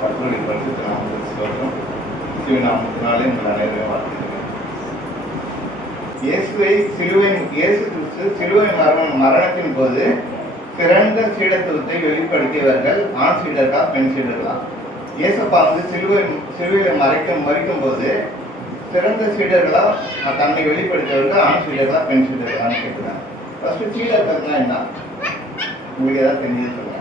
கர்த்தருடைய பரிசுத்த நாமத்துக்கு ஸ்தோத்திரம். கிறிஸ்துவின் நாமத்தினாலே உங்கள் அனைவரையும் வாழ்த்துகிறேன். இயேசு கிறிஸ்து சிலுவை மரணத்தின் போது சிறந்த சீடத்துவத்தை வெளிப்படுத்தியவர்கள் ஆண் சீடர்களா பெண் சீடர்களா? இயேசப்பா சிலுவையில மறிக்கும் போது சிறந்த சீடர்களா தன்னை வெளிப்படுத்தியவர்கள் ஆண் சீடர்களா பெண் சீடர்களான்னு கேட்குறாங்க. ஃபர்ஸ்ட் சீடர்கள்னா என்ன உங்களுக்கு ஏதாவது தெரிஞ்சது சொல்லுங்க.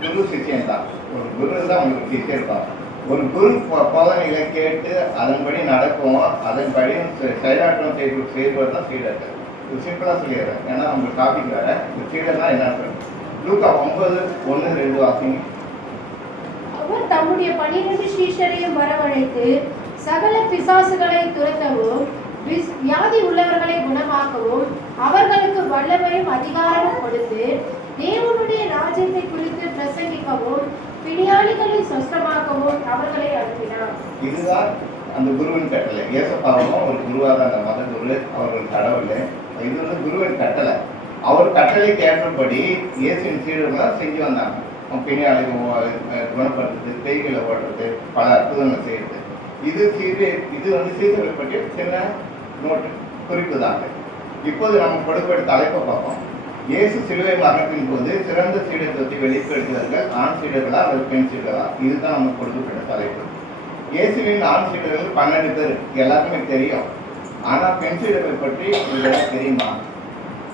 குரு சிஷியன் தான். ஒரு குரு தான் உங்களுக்கு சிஷியர் தான். ஒரு குரு போதனைகளை கேட்டு அதன்படி நடக்கும், அதன்படி செயலாற்றம் செய்வது தான் சீடர்கள். இது சிம்பிளா சொல்லிடுறேன், ஏன்னா உங்களுக்கு டாபிக் வேற. இந்த சீடர்னா என்ன சொல்றேன்? லூக்கா 9:1-2 வாசிங்க. அவர் தம்முடைய 12 சீஷரையும் வரவழைத்து சகல பிசாசுகளை துரத்தவும் வியாதி உள்ளவர்களை குணமாக்கவும் அவர்களுக்கு வல்லமையும் அதிகாரமும் கொடுத்து தேவனுடைய ராஜ்யத்தை குறித்து பிரசங்கிக்கவும் பிணியாளிகளை சொஸ்தமாக்கவும் அவர்களை அனுப்பினார். இதுதான் அந்த குருவின் கட்டளை. இயேசப்பாவும் ஒரு குருவா தான், அந்த மத குரு, அவர் ஒரு கடவுள். இது வந்து குருவின் கட்டளை. அவர் கட்டளைக்கு ஏற்றபடி இயேசுவின் சீடர்களாக செஞ்சு வந்தாங்க. பிணியாளிகள் குணப்படுத்துறது, பேய்களை ஓடுறது, பல அற்புதங்கள் செய்யறது. இது வந்து சீடர்களை பற்றிய சின்ன நோட்டு குறிப்பு தாங்க. இப்போது நம்ம கொடுக்கப்பட்ட தலைப்பை பார்ப்போம். இயேசு சிலுவை மரணத்தின் போது சிறந்த சீடத்துவத்தை வெளிப்படுத்துவர்கள் ஆண் சீடர்களா அல்லது பெண் சீடர்களா? இதுதான் நமக்கு கொடுக்கப்பட்ட தலைப்பு. இயேசுவின் ஆண் சீடர்கள் 12 பேர் எல்லாருக்குமே தெரியும். ஆனா பெண் சீடர்கள் பற்றி இதெல்லாம் தெரியுமா?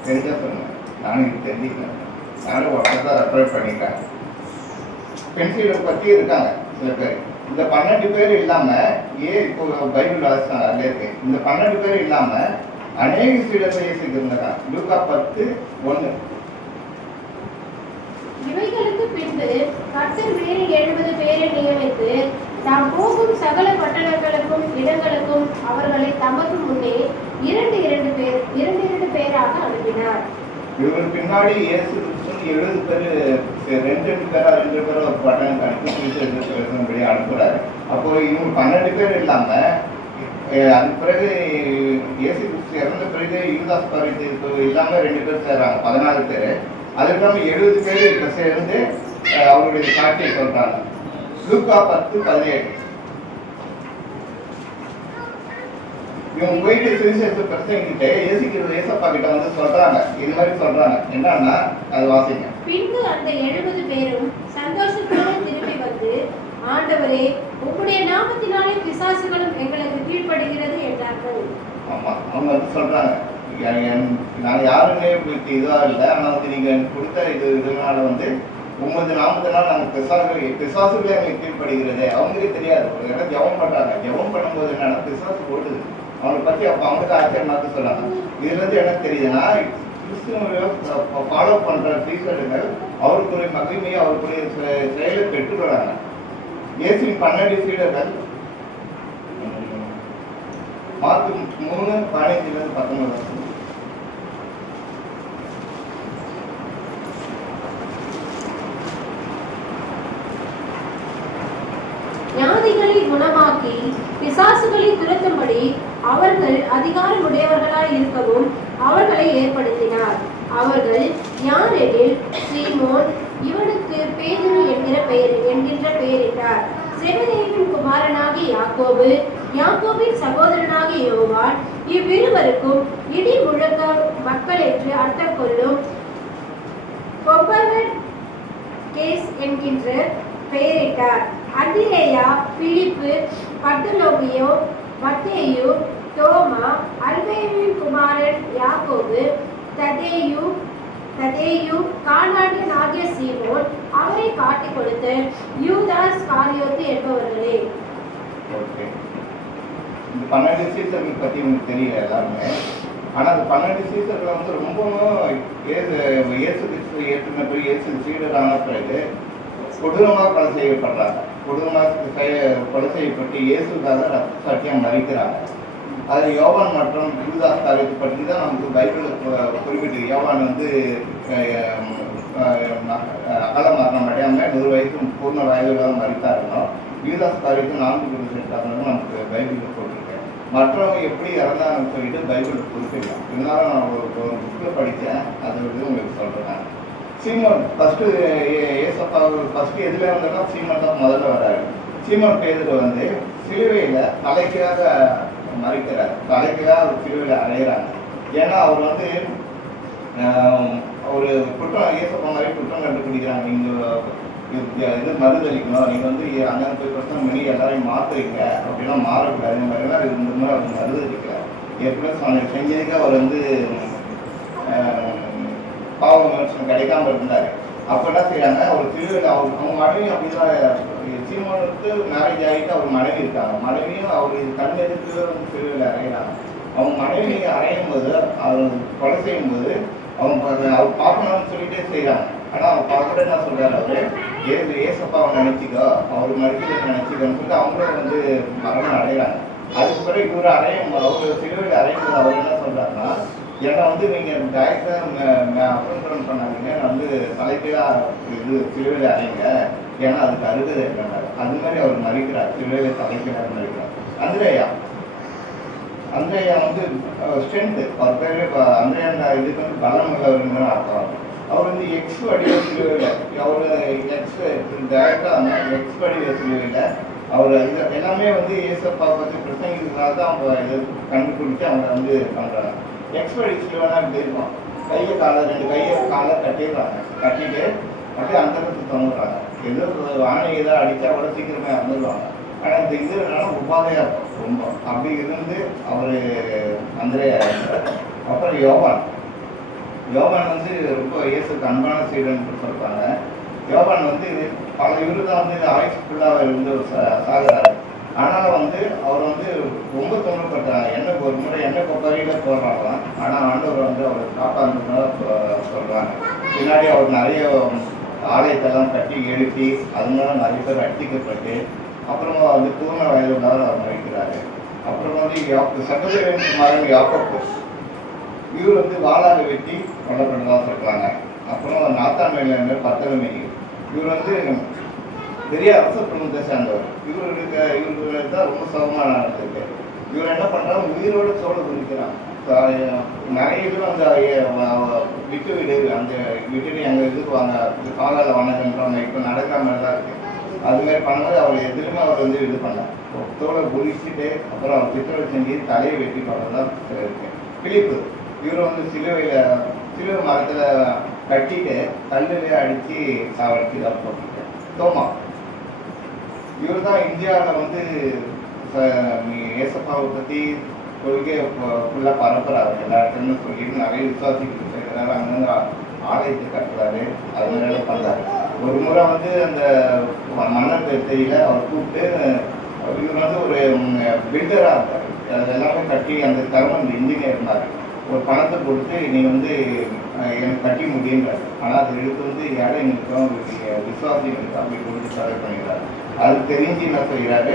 தெரிஞ்சா சொல்லுங்க. நானும் இது தெரிஞ்சுக்கிறேன். நானும் ஒருத்தர் ரெஃபர் பண்ணிக்கிறேன். பெண் சீடர்கள் பற்றி இருக்காங்க சில பேர். இந்த 12 பேர் இல்லாம இப்போ பைபிள் வாசனை இருக்கு. இந்த 12 பேர் இல்லாம அநேக சீடர்கள் இயேசுக்கு இருந்தாங்க. லூக்கா 10:1. இவைகளுக்கு பின்பு கர்த்தர் வேறு 70 பேரை நியமித்து தாம் போகும் சகல பட்டணங்களுக்கும் இடங்களுக்கும் அவர்களை தமக்கு முன்னே இரண்டு பேராக அனுப்பினார். இவருக்கு பின்னாடி இயேசு கிறிஸ்து 70 பேர் ரெண்டு பேரா ஒரு பட்டணம் அனுப்பி அனுப்புறாரு. அப்போ இவங்க 12 பேர் இல்லாம அதுக்கு பிறகு இயேசு கிறிஸ்து இறந்த பிறகு யூதாஸ் காரியத்து இல்லாம 2 பேர் சேர்றாங்க, 14 பேர். அது இல்லாம 70 பேர் இப்ப சேர்ந்து அவருடைய சாட்சியை சொல்றாங்க. லூக்கா 10:17. இவங்க போயிட்டு சுவிசேஷத்தை பிரசங்கிட்டு இயேசப்பா கிட்ட வந்து சொல்றாங்க, இது மாதிரி சொல்றாங்க. என்னன்னா அது வாசிங்க. பின்பு அந்த 70 பேரும் சந்தோஷத்துடன் திரும்பி வந்து, ஆண்டவரே, உம்முடைய நாமத்தினாலே பிசாசுகளும் எங்களுக்கு கீழ்ப்படுகிறது என்றார்கள். ஆமா, அவங்க வந்து சொல்றாங்க, நான் யாருமே உங்களுக்கு இதுவா இல்லை, ஆனா வந்து நீங்க கொடுத்த இதனால வந்து உமது நாமத்தினால நாங்கள் பிசாசுகளே எங்களுக்கு கீழ்ப்படுகிறது. அவங்களே தெரியாது. ஒரு இடம் ஜெபம் பண்றாங்க. ஜெபம் பண்ணும்போது என்னன்னா பிசாசு ஓடுது. அவங்களை பத்தி அப்ப அவங்களுக்கு ஆச்சரியமாக சொல்றாங்க. இதுல இருந்து எனக்கு தெரியுதுன்னா கிறிஸ்துவ ஃபாலோ பண்ற சீசர்கள் அவருக்குரிய மகிமையை அவருக்குரிய செயலை பெற்றுக்கிறாங்க. இயேசுவின் 12 சீடர்கள் மார்க் 3:15-19. வியாதிகளை குணமாக்கி பிசாசுகளை துரத்தும்படி அவர்கள் அதிகாரம் உடையவர்களாய் இருக்கவும் அவர்களை ஏற்படுத்தினார். அவர்கள் யாரெனில், சீமோன், இவனுக்கு பேதுரு என்கின்ற பெயரிட்டார், செபதேயுவின் குமாரனாகி யாக்கோபு, யாக்கோபின் சகோதரனாகி யோவான், இவ்விருவருக்கும் இடி முழங்க மக்கள் என்று அர்த்தம் கொள்ளும் கேஸ் என்கின்ற பெயரிட்டார். அந்திரேயா, பிலிப்பு, பர்தலோமியோ, மத்தேயு, தோமா, அல்பேயுவின் குமாரன் யாக்கோபு, ததேயு, கானானியன் ஆகிய சீமோன், அவரை காட்டிக் கொடுத்த யூதாஸ் காரியோத்து என்பவர்களே. இந்த 12 சீசர்கள் பத்தி உங்களுக்கு தெரியல எல்லாருமே. ஆனா அந்த 12 சீசர்கள் வந்து ரொம்பவும் இயேசு கிறிஸ்து ஏற்றுன பிறகு இயேசு சீடரான பிறகு கொடூரமாக கொலை செய்யப்படுறாங்க. கொலை செய்யப்பட்டு இயேசுக்காக ரத்த சாட்சியாக மறிக்கிறாங்க. அதில் யோவான் மற்றும் யூதாஸ் காரியத்தை பற்றி தான் நமக்கு பைபிளில் குறிப்பிட்டு. யோவான் வந்து அகல மரணம் அடையாமல் 100 வயசு பூர்ண வயதுகளாக மறித்தாருனோ, யூதாஸ் காரியத்தை 4 குறிப்பிட்டாருன்னு நமக்கு பைபிளில் போட்டிருக்கேன். மற்றவங்க எப்படி இறந்தாங்கன்னு சொல்லிட்டு பைபிளில் குறிப்பிடலாம். இருந்தாலும் நான் ஒரு புக்கில் படித்தேன், அது வந்து உங்களுக்கு சொல்கிறேன். சீமோன் ஃபர்ஸ்ட் ஏசப்பா ஃபர்ஸ்ட் எதுல வந்தா சீமோன் தான் முதல்ல வராரு. சீமோன் பேதுரு வந்து சிலுவையில் தலைக்காக மறிக்கிறார், தலைக்காக சிலுவையில் அறையிறாங்க. ஏன்னா அவர் வந்து ஒரு குற்றம் இயேசப்பா மாதிரி குற்றம் கண்டுபிடிக்கிறாங்க. நீங்கள் இது மறுதளிக்கணும், நீங்கள் வந்து அங்கே போய் பிரச்சனை பண்ணி எல்லாரையும் மாற்றுறீங்க அப்படின்னா மாறக்கூடாது. இந்த மாதிரிலாம் இந்த முறை அவர் மறுதளிக்கிறார். ஏற்கனவே செஞ்சதுக்கு அவர் வந்து பாவ விமர்சனம் கிடைக்காம இருந்தார். அப்போ என்ன செய்யறாங்க, அவர் திருவிழா அவங்க மனைவி அப்படிதான் சீமோனுக்கு மேரேஜ் ஆகிட்டு அவர் மனைவி இருக்காங்க. மனைவியும் அவர் கண் எதிர்த்து வந்து திருவிழா அறையிறாங்க. அவங்க மனைவி அறையும் போது அவர் கொலை செய்யும் போது அவங்க அவர் பார்க்கணும்னு சொல்லிட்டே செய்கிறாங்க. ஆனால் அவங்க பார்க்கறது என்ன சொல்கிறார், அவர் ஏசப்பா அவன் நினச்சிக்கோ, அவர் மறுபடியும் நினச்சிக்கோன்னு சொல்லிட்டு அவங்களும் வந்து மரணம் அடைகிறாங்க. அதுக்கு பிறகு இவர் அவர் திருவிழா அறையும் போது அவர் என்ன சொல்கிறாருன்னா, ஏன்னா வந்து நீங்கள் டைரக்டாக அப்ரண்ட் பண்ணாதீங்க, நான் வந்து தலைக்கீழாக இது திருவிழா அறைங்க, ஏன்னா அதுக்கு அருகதை இருக்கிறார். அது மாதிரி அவர் மறிக்கிறார், திருவிழா தலைக்கீழாக மறிக்கிறார். அந்திரேயா வந்து ஸ்ட்ரென்த்து, அவர் பேர் அந்திரேயா இதுக்கு வந்து பலம் உள்ளவருங்கிற அர்த்தம். அவர் வந்து எக்ஸ் வடிவ சிலுவையில், அவர் எக்ஸ் டைரக்டாக எக்ஸ் வடிவ சிலுவையில் அவர் இது எல்லாமே வந்து ஏசப்பா பற்றி பிரசங்கிக்கிறதுனால தான் அவங்க இதை கண்டுபிடிச்சி அவங்க வந்து பண்ணுறாங்க. எக்ஸ் வடி சிலுவைனா இப்படி இருக்கும், கையை காலை ரெண்டு கையை காலை கட்டிடுறாங்க, கட்டிட்டு அப்படியே அந்த இடத்துக்கு தொங்குறாங்க. ஏதோ ஆணை ஏதாவது அடித்தா கூட சீக்கிரமே இறந்துடுவாங்க. ஆனால் இந்த இது என்னன்னா உபாதையாக இருக்கும் ரொம்ப. அப்படி இருந்து அவர் அந்திரேயா இருந்தார். அப்புறம் யோவான் வந்து ரொம்ப இயேசுக்கு அன்பான சீடன்னு சொல்கிறாங்க. யோவான் வந்து பல இவரு தான் வந்து ஆயுஷ் ஃபுல்லாக இருந்து சாகிறாரு. ஆனாலும் வந்து அவர் வந்து ரொம்ப துன்பப்பட்டாங்க. ஒரு முறை எண்ணெய் கொப்பரையில் போடுறாங்களாம். ஆனால் ஆண்டவர் வந்து அவரை காப்பாற்றுறதா சொல்கிறாங்க. பின்னாடி அவர் நிறைய ஆலயத்தெல்லாம் கட்டி எழுப்பி அதனால நிறைய பேர் ரட்சிக்கப்பட்டு அப்புறமா வந்து பூர்ண வயதுள்ளவர் அவர் மறிக்கிறாரு. அப்புறம் வந்து சகோதரன் மகன் யாக்கோப்பு, இவர் வந்து வாளாக வெட்டி கொல்லப்பட்டதாக சொல்கிறாங்க. அப்புறம் நாத்தான்மையில பத்தலமேனி, இவர் வந்து பெரிய அரச குடும்பத்தை சேர்ந்தவர். இவருக்கு தான் ரொம்ப சோகமாக நடந்திருக்கு. இவர் என்ன பண்ணுறாங்க, உயிரோட சோழ குறிக்கிறான். நிறைய பேர் அந்த விட்டு வீடு அந்த விட்டுட்டு எங்கள் இதுக்கு வாங்க காலால் வணக்கன்றவங்க இப்போ நடக்கிற மாதிரி தான் இருக்குது. அதுமாதிரி பண்ணும்போது அவர் எதுலையுமே அவர் வந்து இது பண்ணார், தோலை குளிச்சுட்டு அப்புறம் அவர் பித்தளை செஞ்சு தலையை வெட்டி பண்ணதான் இருக்கு. பிலிப்பு, இவர் வந்து சிலுவை மரத்தில் கட்டிட்டு கல்லுலேயே அடித்து சாவடிச்சு தான் போட்டுருக்கேன். தோமா, இவர் தான் இந்தியாவில் வந்து ஏசப்பாவை பற்றி கொள்கையை ஃபுல்லாக பரப்புறாரு. எல்லா இடத்துலையும் சொல்லிட்டு நிறைய விசுவாசிகள் சேர்க்கிறாரு. அங்கேருந்து ஆலயத்தை கட்டுறாரு, அது மாதிரி பண்ணுறாரு. ஒரு முறை வந்து அந்த மன்னர் தெரியல அவர் கூப்பிட்டு, இவர் வந்து ஒரு பில்டராக இருந்தார். அது எல்லாமே கட்டி அந்த தருணம் இன்ஜினியர் இருந்தார். ஒரு பணத்தை கொடுத்து நீ வந்து எனக்கு கட்டி முடியுன்றாரு. ஆனால் அதை எடுத்து வந்து ஏழைங்களுக்கும் விசுவாசிகளுக்கு அப்படி கொடுத்து தடை பண்ணிக்கிறாரு. அது தெரிஞ்சு என்ன செய்கிறாரு,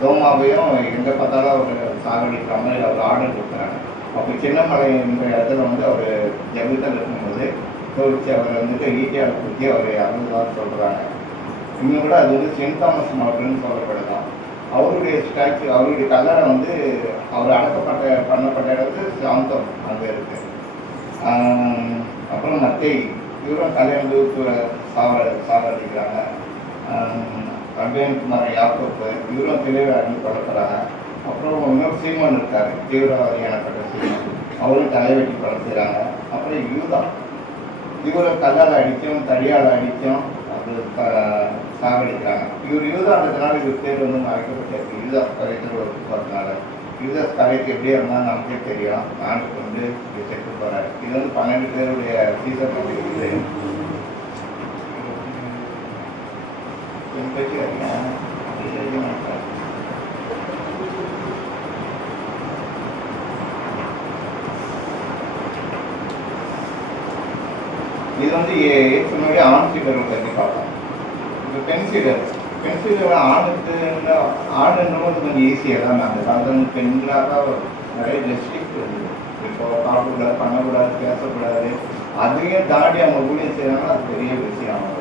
தோமாவையும் எங்கே பார்த்தாலும் அவர் சாகடிக்கிற மாதிரி அவர் ஆர்டர் கொடுக்குறாங்க. அப்போ சின்னமலை என்ற இடத்துல வந்து அவர் ஜெபத்தில் இருக்கும்போது தோழிச்சு அவர் வந்துட்டு ஈட்டியால் கொடுத்தி அவர் இறந்துதான் சொல்கிறாங்க. இன்னும் கூட அது வந்து சென்ட் தாமஸ் மாவட்டம்னு சொல்லப்படுதான். அவருடைய ஸ்டாச்சு, அவருடைய கல்லறை வந்து அவர் பண்ணப்பட்ட இடத்து சாந்தம் அங்கே இருக்கு. அப்புறம் மத்தை, இவரும் கல்யாணத்துக்கு சாகடிக்கிறாங்க. அபியன்குமார் யாக்கோப்பு, இவரும் தெளிவாக கொல்லப்படுறாங்க. அப்புறம் இன்னொரு சீமான் இருக்காரு, தீவிரவாதியானப்பட்ட சீமான், அவரும் தலைவெட்டி கொலை செய்கிறாங்க. அப்புறம் யூதா, இவரை கல்லால் அடித்தோம் தடியால் அடித்தோம் அது சாகடிக்கிறாங்க. இவர் யூதான்றதுனால இவர் பேர் வந்து மறைக்கப்பட்டிருக்கு. யூதாஸ் கரைக்கு போகிறதுனால யூதாஸ் கரைக்கு எப்படியே இருந்தால் நமக்கே தெரியும். நாட்டுக்கு வந்து செத்து போகிறாரு. இது வந்து 12 பேருடைய சீசன் இது. இது வந்து முன்னாடி ஆண் சீடரை பற்றி பார்க்கலாம். இப்போ பெண் சீடர் ஆணுன்றது கொஞ்சம் ஈஸியாக தான். அந்த காலத்தில் வந்து பெண்களாக நிறைய ரெஸ்ட்ரிக்ட் இருந்தது. இப்போ சாப்பிடக்கூடாது, பண்ணக்கூடாது, பேசக்கூடாது. அதையும் தாண்டி அவங்க ஊழியம் செய்யறாங்கன்னா அது பெரிய விஷயம். அவங்க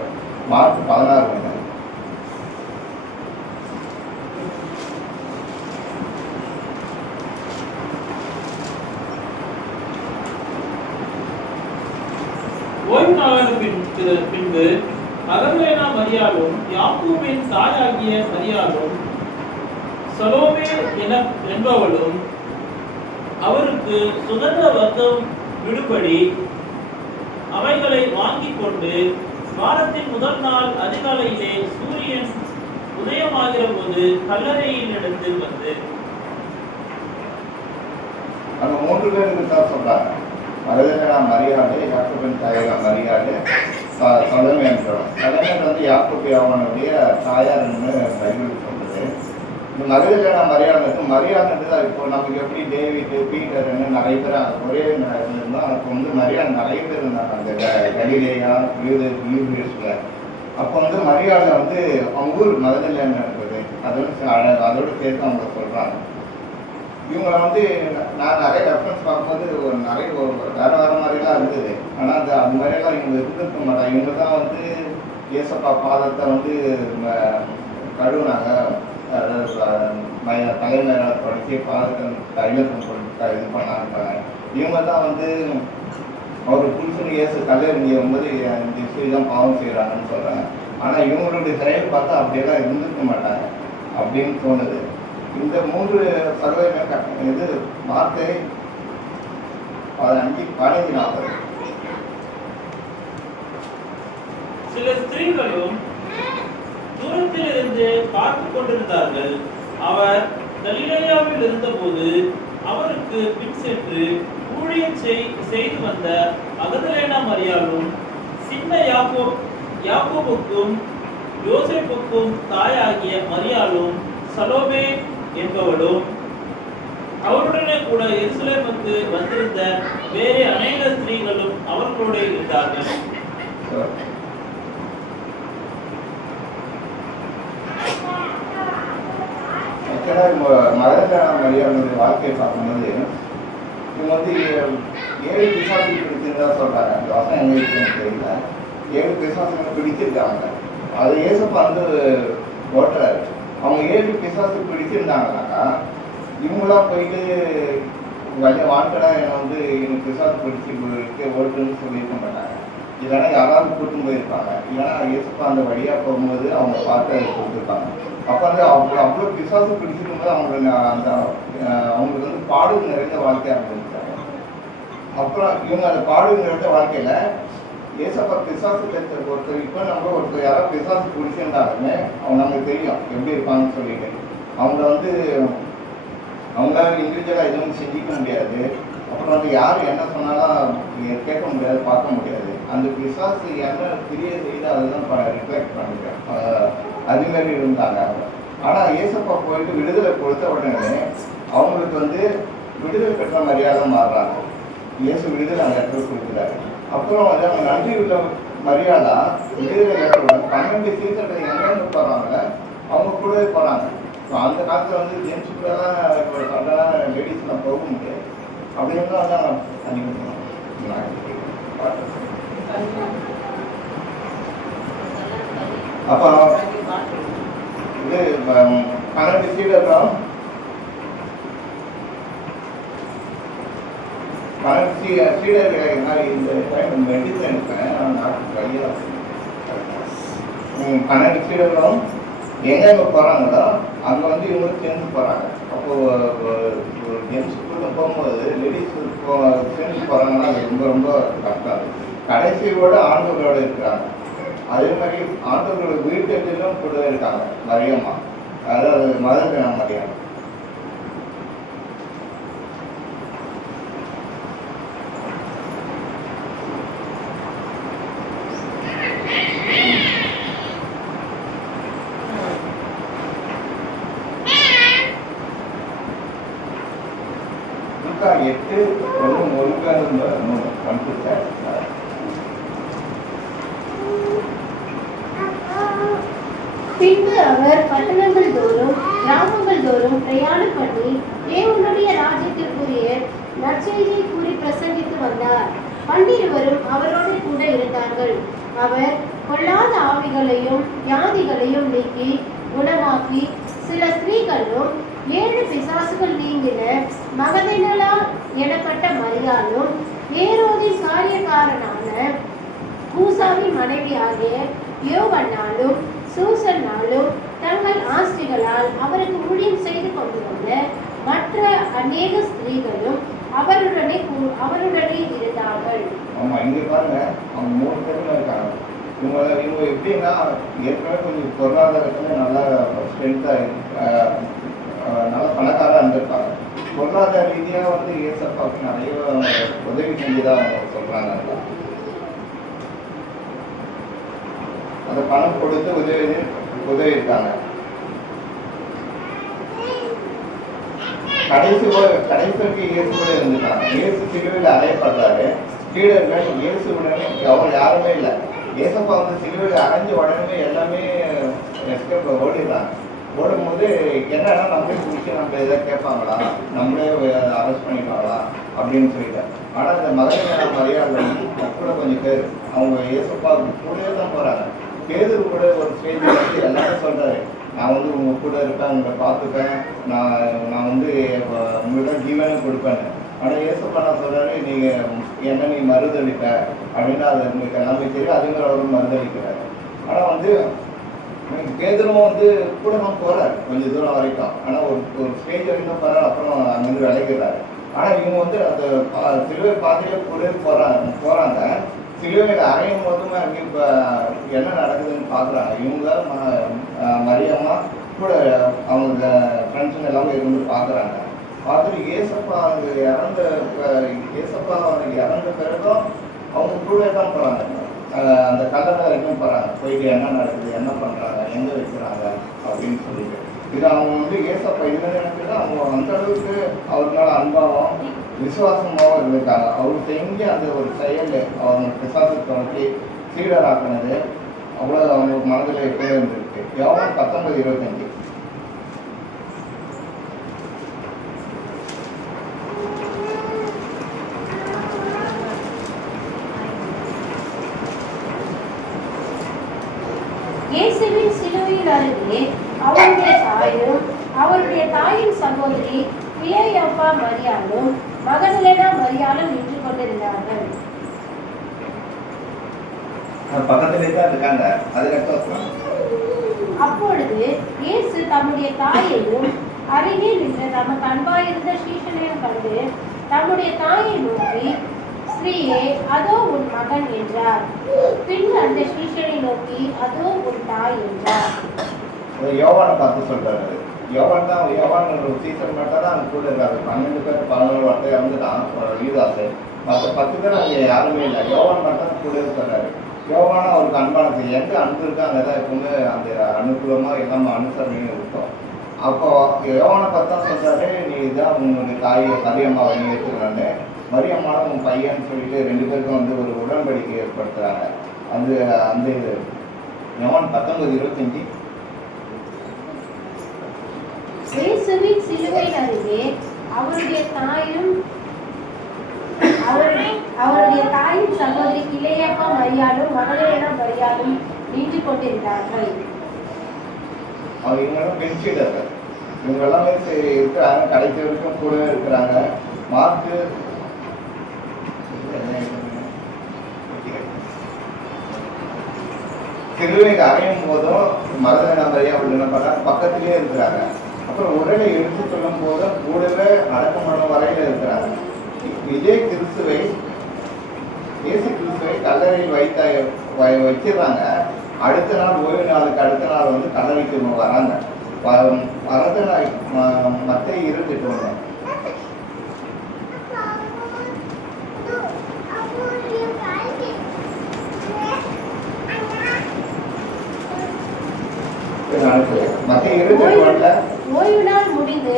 மார்க் 16 வந்தாங்க. ஓய்வு நாளான பின்பு அகதலேனா மரியாளும் யாக்கோபின் தாயாகிய மரியாளும் சலோமே என்பவளும் அவருக்கு சுகந்த வர்க்கம் விடுபடி அவைகளை வாங்கிக் கொண்டு வாரத்தின் முதல் நாள் அதிகாலையிலே சூரியன் உதயமாகிற போது கல்லறையில் நடந்து வந்து அங்க 3 பேருக்கு தான் சொல்றாங்க. மகதலேனா மரியாளு, யாக்கோபின் தாயார் மரியாளு, சலோமே என்றவன். சலோமே வந்து யாக்கோபு யோவானுடைய தாயார்னு பைபிள் சொல்றது. இந்த மகதலேனா மரியாளுக்கு மரியாளுன்றது இப்போ நமக்கு எப்படி டேவிட், பீட்டர்னு நிறைய பேர் ஒரே இருந்தால் அப்போ வந்து மரியாள் நிறைய பேர் இருந்தாங்க அந்த கலிலேயா யூதேஸ்ல. அப்போ வந்து மரியாதை வந்து அவங்க ஊர் மகதலேனா இருக்குது. அதோட சேர்த்து அவங்க சொல்றாங்க. இவங்களை வந்து நான் நிறைய ரெஃபரன்ஸ் பார்க்கும்போது நிறைய வேற மாதிரிலாம் இருந்தது. ஆனால் அது மாதிரியெல்லாம் இவங்க இருந்திருக்க மாட்டாங்க. இவங்க தான் வந்து இயேசப்பா பாதத்தை வந்து கழுவுனாங்க. தலைமையில தொடச்சி பாதத்தை தைலத்தம் இது பண்ணாங்க. இவங்க தான் வந்து அவர் புருஷன் இயேசு கல்லெறிஞ்சி வரும்போது தான் பாவம் செய்கிறாங்கன்னு சொல்கிறாங்க. ஆனால் இவங்களுடைய செயல் பார்த்தா அப்படியெல்லாம் இருந்திருக்க மாட்டாங்க அப்படின்னு தோணுது. இந்த 3 சதவீதம் இது வார்த்தை 15-40. சில ஸ்திரீகளும் தூரத்தில் இருந்து பார்த்து கொண்டிருந்தார்கள். அவர் கலிலேயாவில் இருந்தபோது அவருக்கு பின் சென்று ஊழியம் செய்து வந்த அகதலேனா மரியாளும் சின்ன யாக்கோபுக்கும் யோசேப்புக்கும் தாயாகிய மரியாளும் சலோமே என்பவளும் அவருடனே கூட எருசலேமுக்கு வந்திருந்த வேறு அநேக ஸ்திரீகளும் அவர்களோட இருந்தார்கள். மகதலேனா மரியாளுடைய வாழ்க்கையை பார்க்கும்போது இவங்க வந்து 7 பிசாசுகள் பிடிச்சிருந்தா சொல்றாங்க. அந்த வசனம் எங்க இருக்குன்னு தெரியல. 7 பிசாசுகளை பிடிச்சிருக்காங்க. அதை இயேசப்பா வந்து ஓட்டுறாரு. அவங்க 7 பிசாசு பிடிச்சிருந்தாங்கனாக்கா இவங்களாம் போயிட்டு வாண்டடா என்னை வந்து எனக்கு பிசாசு பிடிச்சி ஓட்டுன்னு சொல்லியிருக்க மாட்டாங்க. இல்லைன்னா யாராவது கூட்டின்னு போயிருப்பாங்க. இல்லைன்னா இயேசப்பா அந்த வழியாக போகும்போது அவங்க பார்த்து அதை கொடுத்துருப்பாங்க. அப்போ வந்து அவ்வளோ பிசாசு பிடிச்சிருக்கும் போது அவங்களுக்கு வந்து பாடல் நிறைந்த வாழ்க்கையாக இருந்துருக்காங்க. அப்புறம் இவங்க அந்த பாடல் நிறைந்த வாழ்க்கையில் ஏசப்பா பிசாசு ஒருத்தர் இப்போ நம்ம ஒருத்தர் யாராவது பிசாசு பிடிச்சிருந்தாலுமே அவங்க நமக்கு தெரியும் எப்படி இருப்பாங்கன்னு சொல்லிட்டு அவங்க வந்து அவங்களால இண்டிவிஜுவலாக எதுவும் செஞ்சிக்க முடியாது. அப்புறம் வந்து யார் என்ன சொன்னாலும் கேட்க முடியாது, பார்க்க முடியாது. அந்த பிசாசு என்ன கிரியை செய்து அதுதான் ரிஃப்ளெக்ட் பண்ணிக்கிறேன். அதுமாரி இருந்தாங்க. ஆனால் ஏசப்பா போயிட்டு விடுதலை கொடுத்த உடனே அவங்களுக்கு வந்து விடுதலை பெற்ற மரியாதை மாறுறாங்க. இயேசு விடுதலை அந்த இடத்துல கொடுக்குறாரு. அப்புறம் வந்து அவங்க நன்றி உள்ள மரியாதை விடுதலை பெற்றவுடன் 12 சீசர்கள் எங்கேருந்து போகிறாங்க அவங்க கூடவே போகிறாங்க. அந்த காலத்தில் வந்து ஜென்ஸ் கூட தான் லேடிஸ்லாம் போக முடியாது. அப்படி இருந்தால் தான் அப்போ இது 12 சீடர்களும் 12 சீடர்களை இந்த மெடிசன் எடுப்பேன். நான் கையில் 12 சீடர்களும் எங்கெங்க போகிறாங்களோ அங்கே வந்து இவங்களும் சேர்ந்து போகிறாங்க. அப்போது ஜென்ஸ் ஸ்கூலில் போகும்போது லேடிஸ் சேர்ந்து போகிறாங்கன்னா அது ரொம்ப ரொம்ப கஷ்டம். கடைசியோட ஆண்டவர்களோடு இருக்கிறாங்க. அதே மாதிரி ஆண்டவர்களோட வீட்டுக்கும் கூட இருக்காங்க மரியம்மா, அதாவது மதர்கனா மரியம். Luka 8:1-3 பின்பு அவர் பட்டணங்கள் தோறும் கிராமங்கள் தோறும் பிரயாணம் பண்ணி தேவனுடைய ராஜ்யத்திற்குரிய நற்செய்தியை கூறி பிரசங்கித்து வந்தார். 12 அவரோடு கூட இருந்தார்கள். அவர் பொல்லாத ஆவிகளையும் வியாதிகளையும் நீக்கி குணமாக்கி சில ஸ்திரீகளும் 7 பிசாசுகள் நீங்கின மகதலேனா எனப்பட்ட மரியாளும் ஏரோதின் காரியக்காரனான கூசாவின் மனைவியாகிய யோவன்னாலும் சூசன்னாலும் தங்கள் ஆஸ்திகளால் அவருக்கு ஊழியம் செய்து கொண்டு வந்த மற்ற அநேக ஸ்திரீகளும் அவருடனே இருந்தார்கள். ஆமா, இங்க பாருங்க, அவங்க 3 பேருமே இருக்காங்க. இவங்க எப்படின்னா ஏற்கனவே கொஞ்சம் பொருளாதாரத்துல நல்லா ஸ்ட்ரென்த்தா நல்லா பணக்காரா இருந்திருப்பாங்க. பொருளாதார ரீதியா வந்து ஏசப்பாவுக்கு நிறைய உதவி செஞ்சுதான் அவங்க சொல்றாங்க. அந்த பணம் கொடுத்து உதவி இருக்காங்க. கடைசி வரைக்கும் இயேசு கூட இருந்துட்டாங்க. இயேசு சிலுவையில் அறையப்படுறாரு. சீடர்கள் இயேசுவுடனே அவர் யாருமே இல்லை. ஏசப்பா வந்து சிலுவையில் அரைஞ்ச உடனே எல்லாமே எஸ்கேப் ஓடிடுறாங்க. ஓடும்போது என்னன்னா நம்மளே பிடிச்சி நம்ம எதாவது கேட்பாங்களா, நம்மளே அரெஸ்ட் பண்ணிப்பாங்களா அப்படின்னு சொல்லிட்டு. ஆனால் இந்த மகதலேனா மரியாதை கூட கொஞ்சம் பேர் அவங்க ஏசப்பா கூடவே தான் போகிறாங்க. பேதுரு கூட ஒரு ஸ்டேஜில் வந்து எல்லாரும் சொல்கிறாரு, நான் வந்து உங்கள் கூட இருப்பேன், உங்களை பார்த்துப்பேன், நான் வந்து உங்கள்கிட்ட ஜீவனே கொடுப்பேன்னு. ஆனால் ஏசப்பா நான் சொல்கிறாரு, நீ மறுதளிப்ப அப்படின்னா அது உங்களுக்கு எல்லாமே தெரியும். அதேமாதிரி அவரும் மறுதளிக்கிறாரு. ஆனால் வந்து பேதுரும் வந்து கூட தான் போகிறார் கொஞ்சம் தூரம் வரைக்கும். ஆனால் ஒரு ஸ்டேஜ் வரைக்கும் தான் போகிறார். அப்புறம் அங்கேருந்து விளைக்கிறாரு. ஆனால் இவங்க வந்து அந்த சிலுவை பாதையில கூட போகிறாங்க. சிலுவையில் அறையும் போதுமே அங்கே இப்போ என்ன நடக்குதுன்னு பார்க்குறாங்க. இவங்க மரியம்மா கூட அவங்க ஃப்ரெண்ட்ஸுங்க எல்லாமே இருந்து பார்க்குறாங்க. பார்த்துட்டு ஏசப்பா இறந்த பிறகும் அவங்க கூட தான் போகிறாங்க. அந்த கல்லறை வரைக்கும் போகிறாங்க. போயிட்டு என்ன நடக்குது, என்ன பண்ணுறாங்க, எங்கே வைக்கிறாங்க அப்படின்னு சொல்லிட்டு. இது அவங்க வந்து ஏசப்பா இதுன்னு நினைக்கிறது அவங்க அந்த அளவுக்கு அவர் மேலே அன்பாகவும் விசுவாசமாகவும் இருந்திருக்காங்க. அவர் செஞ்சு அந்த ஒரு செயல் அவங்க பிசாசத்தை நோக்கி சீடராக்கினது அவ்வளோ அவங்க மனதில் எப்போயும் இருந்திருக்கு. யோவான் 19:25. இயேசுவின் சிலுவையின் அருகே அவருடைய தாயும் அவருடைய தாயின் சகோதரி கிளையோப்பா மரியாளும் மகதலேனா மரியாளும் நின்று கொண்டிருந்தார்கள். பக்கத்திலே தான் இருக்காங்க. அப்பொழுது இயேசு தம்முடைய தாயையும் அருகே நின்று தமக்கு அன்பாயிருந்த சீஷனையும் கண்டு தம்முடைய தாயை நோக்கி, ஸ்ரீயே, அதோ உன் மகன் என்றார். பின் அந்த சீஷனை நோக்கி, அதோ உன் தாய் என்றார். யோவானை பார்த்து சொல்றாரு. யோவான் ஒரு சீசன் மட்டும் தான் அங்கே கூட இருக்காரு. 12 பேர் 11 வருஷம் இறந்துட்டான் யூதாசு. மற்ற 10 பேர் அங்கே யாருமே இல்லை. யோவான் மட்டும் கூட இருக்கிறாரு. யோவானா அவருக்கு அன்பான செய்ய எங்கே அன்பு இருக்கா அங்கே தான் எப்பவுமே அந்த அனுகூலமாக எல்லாமே அனுசரணையும் இருக்கும். அப்போ யோவானை பார்த்தா சொல்றாரு, நீ தான் உங்களுடைய தாய் மரியம்மாவை நீ ஏற்றுக்கிறான்னு. மரியம்மாவை உன் பையன்னு சொல்லிட்டு 2 பேருக்கும் வந்து ஒரு உடன்படிக்கை ஏற்படுத்துறாங்க. அந்த இது யோவான் 19:25. இயேசுவின் சிலுவையின் அருகே அவருடைய தாயின் சகோதரி கிளையோப்பா மரியாளும் மகதலேனா மரியாளும் நின்று கொண்டிருந்தார்கள். இவங்களும் பென்ஷீடர்கள். இவங்க எல்லாமே இருக்கிறாங்க. கடைசி வரைக்கும் கூடவே இருக்கிறாங்க. மார்க்கு சிலுவைக்கு அறையும் போதும் மகதலேனா மரியாள் என்ன பண்ணாங்க, பக்கத்திலே இருக்கிறாங்க. அப்புறம் உடலை எடுத்து சொல்லும் போதும் கூடவே அடக்கம் பண்ண வரையில இருக்கிறாங்க. இயேசு கிறிஸ்துவை கல்லறையில் வச்சிடறாங்க. அடுத்த நாள் ஓய்வு நாளுக்கு அடுத்த நாள் வந்து கல்லறைக்கு வராங்க. வரது மத்தேயு 28. ஓய்வு நாள் முடிந்து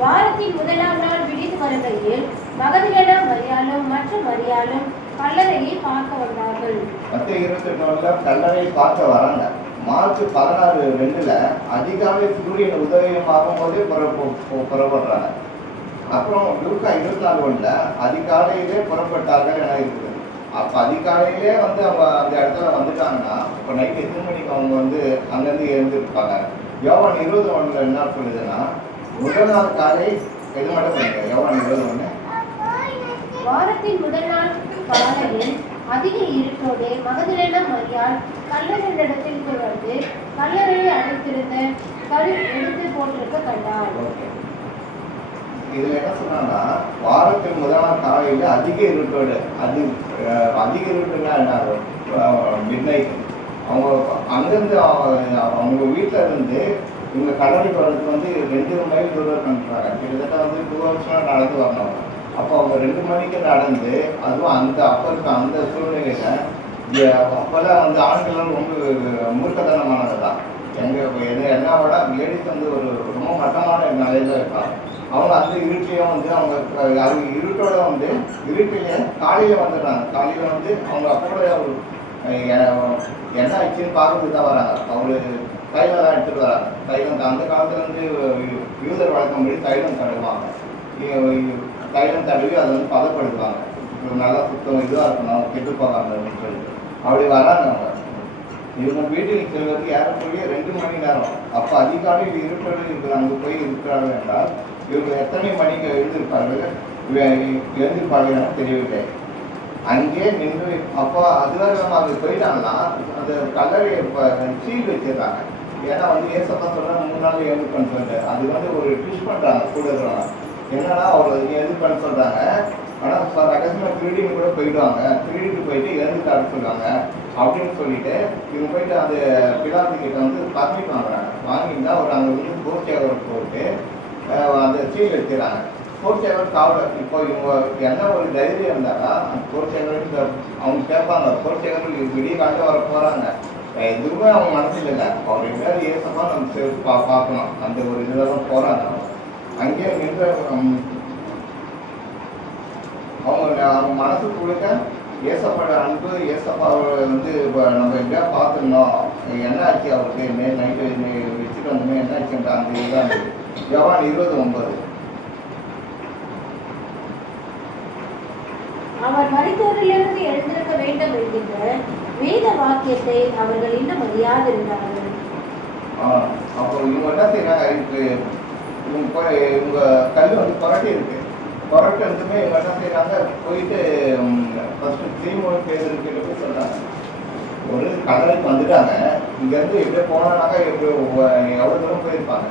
வாரத்தின் முதலாம் நாள் விடிந்து வருகையில் மகதலேனா மரியாளும் மற்ற மரியாளும் கல்லறையை பார்க்க வந்தார்கள். மத்தேயு 28 கல்லறையை பார்க்க வராங்க. மார்ச் 16:2 அதிகாலை சூரியன் உதயமாகும் போதே புறப்படுறாங்க. அப்புறம் லூக்கா 24:1 அதிகாலையிலே புறப்பட்டார்கள் என இருக்குது. அப்போ அதிகாலையிலே வந்து அவங்க அந்த இடத்துல வந்துட்டாங்கன்னா இப்போ நைட் எத்தனை மணிக்கு அவங்க வந்து அங்கேருந்து எழுந்திருப்பாங்க. யோவான் 21 என்ன சொல்லுதுன்னா முதல் நாள் காலை எது மட்டும் பண்ணுங்க. யோவான் 21 வாரத்தின் முதல் நாள் காலையில் அதிக இருட்டோடு மகதலேனா மரியாள் கல்லறையிடத்திற்கு வந்து கல்லறையை அடைத்திருந்த கல் எடுத்து போட்டிருக்க கண்டாள். இதுல என்ன சொன்னா, வாரத்தின் முதலாம் காலையில அதிக இருட்டோடு, அதிக இருட்டுன்னா என்ன, மிட்நைட். அவங்க அங்கிருந்து அவங்க வீட்டுல இருந்து இவங்க கல்லறைக்கு வர்றதுக்கு வந்து 2 மைல் தூரம் பண்ணுறாங்க. கிட்டத்தட்ட வந்து 2 hours நடந்து வரணும். அப்போ அவங்க 2 மணிக்கு நடந்து, அதுவும் அப்போ இருக்க அந்த சூழ்நிலையில அப்போல்லாம் வந்து ஆண்கள் ரொம்ப மூர்க்கத்தனமானது தான். என்ன விட லேடிஸ் வந்து ஒரு ரொம்ப மட்டமான நிலையில இருப்பாங்க. அவங்க அந்த இருட்டையும் வந்து அவங்க இருட்டோட வந்து இருட்டிலேயே காலையில் வந்துடுறாங்க. காலையில் வந்து அவங்க அப்போட என்ன ஆச்சுன்னு பார்க்கறதுக்கு தான் வராங்க. அவரு தைலம் தான் எடுத்துகிட்டு வராங்க. தைலம் அந்த காலத்துல வந்து யூதர் வழக்கம் படி தைலம் தடவுவாங்க. தைலம் தடவி அதை வந்து பதப்படுத்துவாங்க. நல்லா சுத்தம் இதாக இருக்கணும், கெட்டு போகாமல் அப்படின்னு சொல்லிட்டு அப்படி வராங்க. அவங்க இவங்க வீட்டுக்கு செல்வதற்கு ஏறக்குறைய 2 மணி நேரம். அப்போ அதிகாலையில் இருட்டோடு இவங்க அங்கே போய் இருக்கிறார்கள் என்றால் இவங்க எத்தனை மணிக்கு எழுந்திருப்பார்கள் தெரியவில்லை. அங்கே நின்று அப்போ அதுவரை நம்ம அது போயிட்டாங்கன்னா அந்த கல்லறையை சீல் வச்சிடுறாங்க. ஏன்னா வந்து ஏசப்பா சொல்ற 3 நாள் எழுந்துப்பன்னு சொல்லிட்டு அது வந்து ஒரு ட்விஸ்ட் பண்றாங்க கூட இருக்கிறவங்க. என்னன்னா அவர் எழுந்துப்பன்னு சொல்றாங்க, ஆனால் ரகசியமாக திருடின்னு கூட போயிடுவாங்க. திருடிட்டு போயிட்டு எழுந்துட்டாரு சொல்லுவாங்க அப்படின்னு சொல்லிட்டு இவங்க போயிட்டு அந்த பிலாத்து கிட்ட வந்து பர்மிட் வாங்குறாங்க. வாங்கியிருந்தா அவர் அங்கே வந்து போர்ச்சேவர் போட்டு அந்த சீல் வச்சுக்கிறாங்க. போர்ச்சேவர் காவலர். இப்போ இவங்க என்ன ஒரு தைரியம் இருந்தாக்கா அந்த போர்ச்சேவர் அவங்க கேட்பாங்க, போர்ச்சேவர் விடிய காட்ட வர போகிறாங்க. எதுவுமே அவங்க மனசில் இல்லை. அவர் எப்படியாவது ஏசப்பா நம்ம பார்க்கணும் அந்த ஒரு இதில் தான் போகிறாங்க. அங்கேயே நின்று அவங்க மனசு கொடுக்க ஏசப்பாட அன்பு, ஏசப்பாவை வந்து இப்போ நம்ம எங்கேயா பார்த்துருந்தோம், என்ன ஆச்சு அவருக்கு நைட்டு வச்சுட்டு வந்தோமே என்ன ஆச்சுன்ற அந்த இதுதான் இருந்தது. யோவான் 20:9. அவர் மரித்தோரிலிருந்து எழுந்திருக்க வேண்டும் என்கின்ற வேத வாக்கியத்தை அவர்கள் இன்னும் அறியாதிருந்தார்கள். அப்போ இவங்க என்ன செய்யறாங்க, இவங்க கல் வந்து புரட்டி இருக்கு. புரட்டுமே இவங்க என்ன செய்யறாங்க, போயிட்டு ஃபர்ஸ்ட் சீமோன் பேதுருக்கிட்ட போய் சொல்றாங்க, ஒரு கல்லறைக்கு வந்துட்டாங்க. இங்கேருந்து எப்படியோ போனானாக்கா எவ்வளோ தூரம் போயிருப்பாங்க,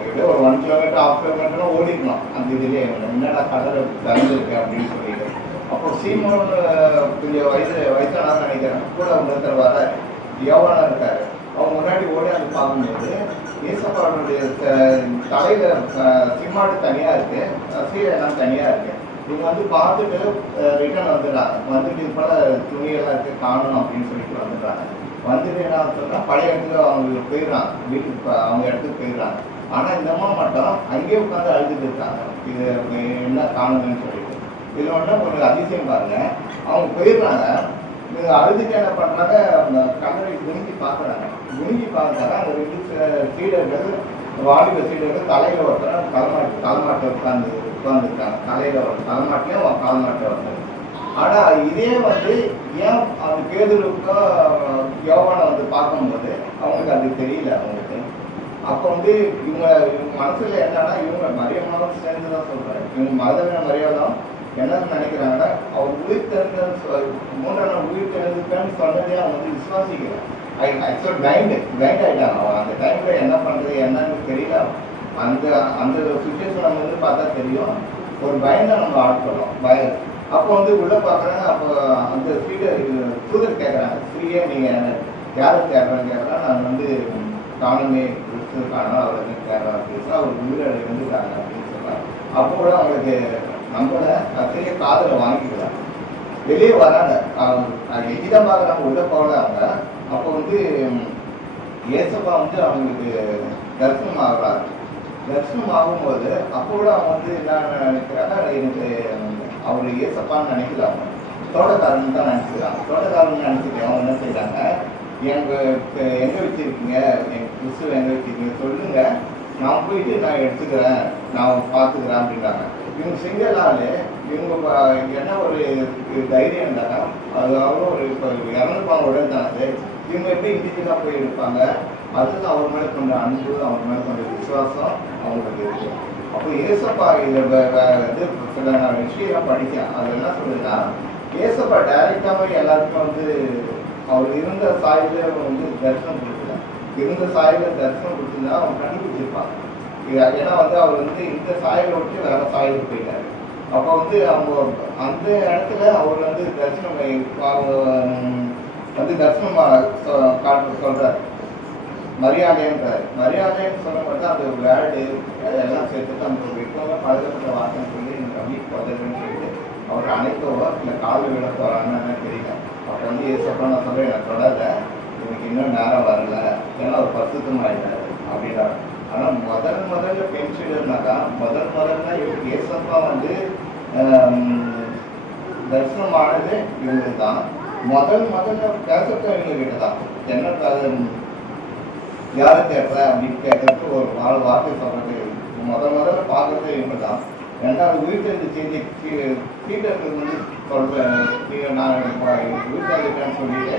எப்படியோ ஒரு 1 கிலோமீட்டர் 1/2 கிலோமீட்டர்லாம் ஓடிக்கணும். அந்த இதுலேயே என்னடா கல்லறை திறந்துருக்கு அப்படின்னு சொல்லிட்டு. அப்போ சீமோன் கொஞ்சம் வயசானான்னு நினைக்கிறேன், கூட ஒருத்தர் வர யோவானா இருக்காரு. அவங்க முன்னாடி ஓடி வந்து பார்க்கும்போது ஏசப்பாவுடைய தலையில சிம்மாடு தனியா இருக்கு, சீரெல்லாம் தனியா இருக்கு. இவங்க வந்து பார்த்துட்டு ரிட்டர்ன் வந்துடுறாங்க. வந்துட்டு இது போல துணியெல்லாம் இருக்கு காணணும் அப்படின்னு சொல்லிட்டு வந்துடுறாங்க. வந்துட்டு என்ன சொன்னா பழைய இடத்துல அவங்க போயிடுறாங்க, வீட்டுக்கு அவங்க இடத்துக்கு போயிடுறாங்க. ஆனா இந்த அம்மா மட்டும் அங்கேயே உட்காந்து அழுதுட்டு இருக்காங்க, இது என்ன காணுதுன்னு சொல்லிட்டு. இது ஒன்று ஒரு அதிசயம் பாருங்க, அவங்க போயிடுறாங்க. இவங்க அழுதுட்டு என்ன பண்றாங்க, அந்த கல்லறை குனிஞ்சி பார்க்குறாங்க. குனிஞ்சி பார்த்தாங்க அந்த 2 சீடர்கள், வாலிப சீடர்கள் தலையில ஒருத்தர் தலைமாட்டை உட்கார்ந்துருக்காங்க. தலையில ஒரு தலைமாட்டிலையும் கால்மாட்டை ஒருத்தர். ஆனா இதே வந்து ஏன் அந்த பேதுருக்கோ யோவானை வந்து பார்க்கும்போது அவங்களுக்கு அது தெரியல. அவங்களுக்கு அப்போ வந்து இவங்க மனசுல என்னன்னா, இவங்க மரியாதை சேர்ந்துதான் சொல்றாங்க. இவங்க மதன மரியாதை என்ன நினைக்கிறாங்கன்னா, அவர் உயிர் தெரிஞ்ச 3ஆம் நாள் உயிர் தெரிஞ்சுக்கான்னு சொன்னதே அவங்க வந்து விசுவாசிக்கிறாங்க. ஆக்சுவல் பிளைண்ட் ஆகிட்டாங்க. அவங்க அந்த டைம்ல என்ன பண்றது என்னன்னு தெரியல. அந்த சுச்சுவேஷன் நம்ம வந்து பார்த்தா தெரியும், ஒரு பயந்தான் நம்ம ஆட்கொள்ளும். அப்போ வந்து உள்ள பார்க்குறாங்க. அப்போ அந்த தூதர் கேட்குறாங்க, ஸ்ரீயே நீங்கள் யாரும் கேட்குறான்னு கேட்குறா. நான் வந்து காணுமே கிறிஸ்து காணும் அவருக்கு கேட்குறேன் அப்படின்னு அவர் உயிரை வந்துட்டாங்க அப்படின்னு சொல்கிறாங்க. அப்போ கூட அவங்களுக்கு நம்மள கத்திரிய காதில் வாங்கிக்கிறாங்க. வெளியே வராங்க, எங்கிட்ட பார்க்குறாங்க, உள்ள போகல அவங்க. அப்போ வந்து ஏசப்பா வந்து அவங்களுக்கு தரிசனம் ஆகுறாங்க. தரிசனம் ஆகும்போது அப்போ கூட அவங்க வந்து என்ன நினைக்கிறாங்க, எனக்கு அவர் ஏசப்பான்னு நினைக்கல, அவங்க தோட்டக்காரன் தான் நினைச்சுக்கிறாங்க. தோட்டக்காரன் நினைச்சிட்டு அவங்க என்ன செய்யறாங்க, எங்கே வச்சிருக்கீங்க, என் கிறிஸ்துவ எங்கே வச்சிருக்கீங்க சொல்லுங்க, நான் போயிட்டு நான் எடுத்துக்கிறேன், நான் பார்த்துக்கிறேன் அப்படின்றாங்க. இவங்க செஞ்சனால இவங்க என்ன ஒரு தைரியம் இருந்தாங்க, அது அவ்வளோ ஒரு இப்போ 200 பவுன் உடல் தானது. இவங்க எப்படி இண்டிவிஜுவலாக போய் எடுப்பாங்க, அதுதான் அவர் மேலே கொண்ட அன்பு, அவர் மேலே கொண்ட விசுவாசம் அவங்களுக்கு இருக்கு. அப்போ ஏசப்பா இதில் வந்து சில விஷயம் படித்தேன். அது என்ன சொல்லுதுன்னா, ஏசப்பா டைரக்டாகவே எல்லாருக்கும் வந்து அவர் இருந்த சாயில வந்து தரிசனம் கொடுக்கல. இருந்த சாயில தரிசனம் கொடுத்துருந்தா அவங்க கண்டுபிடிச்சிருப்பாங்க. ஏன்னா வந்து அவர் வந்து இந்த சாயில விட்டு வேற சாயிலுக்கு போயிட்டாரு. அப்போ வந்து அவங்க அந்த இடத்துல அவர் வந்து தரிசனம் அவங்க வந்து தரிசனம் காட்டு சொல்றாரு. மரியாதைன்றாரு. மரியாதைன்னு சொல்ல மட்டும் அந்த வேர்டு எல்லாம் சேர்த்து அந்த இப்போ பழக்கப்பட்ட வார்த்தைன்னு சொல்லி எனக்கு அப்படி பதவின்னு சொல்லிட்டு அவர் அணைக்கவோ இல்லை கால் விட போகிறான்னு தெரியல. அப்போ வந்து ஏசப்பா நான் சொல்கிறேன், எனக்கு தொடரல, எனக்கு இன்னும் நேரம் வரல, ஏன்னா அவர் பரிசுத்தம் ஆகிட்டாரு அப்படின்றாரு. ஆனால் முதல்ல பெண் சீடர்னாக்கா முதல்ல இவருக்கு ஏசப்பா வந்து தரிசனமானது இவங்க தான். முதல்ல பேசத்த இவங்க கிட்ட தான். என்ன யாரை தேடுற அப்படின்னு கேட்கறதுக்கு ஒரு 4 வார்த்தை சொல்றது. முதல்ல பார்க்கறது இவங்க தான். ரெண்டாவது வீட்டிலிருந்து செஞ்சு சீடர்கள் வந்து சொல்கிறேன், நான் வீட்டில் சொல்லிட்டு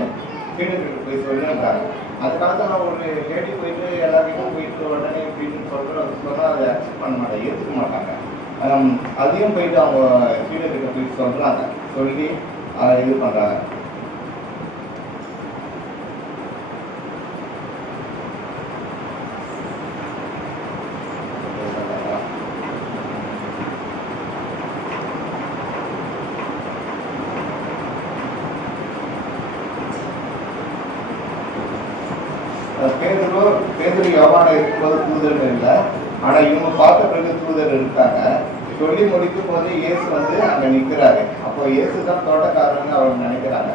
சீடர்களுக்கு போய் சொல்லுன்றாங்க. அதுக்காக நான் ஒரு லேடி போயிட்டு எல்லாருக்கும் போயிட்டு உடனே அப்படின்னு சொன்னால் அதை அக்செப்ட் பண்ண மாட்டேன், ஏற்றுக்க மாட்டாங்க. அதையும் போயிட்டு அவங்க சீடர்கிட்ட போயிட்டு சொல்கிறாங்க, சொல்லி இது பண்ணுறாங்க. பேதுரு யோவான இருக்கும்போது தூதர்கள் இல்லை, ஆனால் இவங்க பார்த்த பிறகு தூதர் இருக்காங்க. சொல்லி முடிக்கும் போது இயேசு வந்து அங்கே நிற்கிறாரு. அப்போ இயேசு தான் தோட்டக்காரன்னு அவங்க நினைக்கிறாங்க.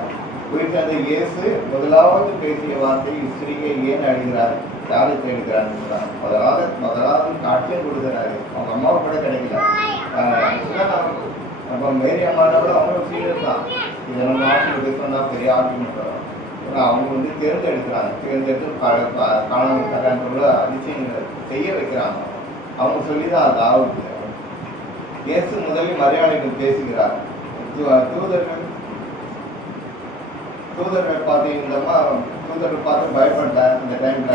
போயிட்டு அந்த இயேசு முதலாவது பேசிய வார்த்தை, ஸ்திரீயை ஏன் அழுகிறாரு, யாரை தேடுகிறாருன்னு சொல்றாங்க. முதலாவது காட்சியும் கொடுக்குறாரு. அவங்க அம்மாவை கூட கிடைக்கல. நம்ம மேரி அம்மாவோட கூட அவங்களும் சீரியஸ் தான். இதை நம்ம ஆட்சி சொன்னால் பெரிய ஆர்குமெண்ட் வரும். அவங்க வந்து தேர்ந்தெடுத்து காணாமல் தராங்க அதிசயங்களை செய்ய வைக்கிறாங்க. அவங்க சொல்லி தான் அது ஆகுது. இயேசு முதலில் மரியாதைகள் பேசுகிறார். தூதர்கள் பார்த்தீங்கன்னா தூதர்கள் பார்த்து பயப்பட்டார். இந்த டைம்ல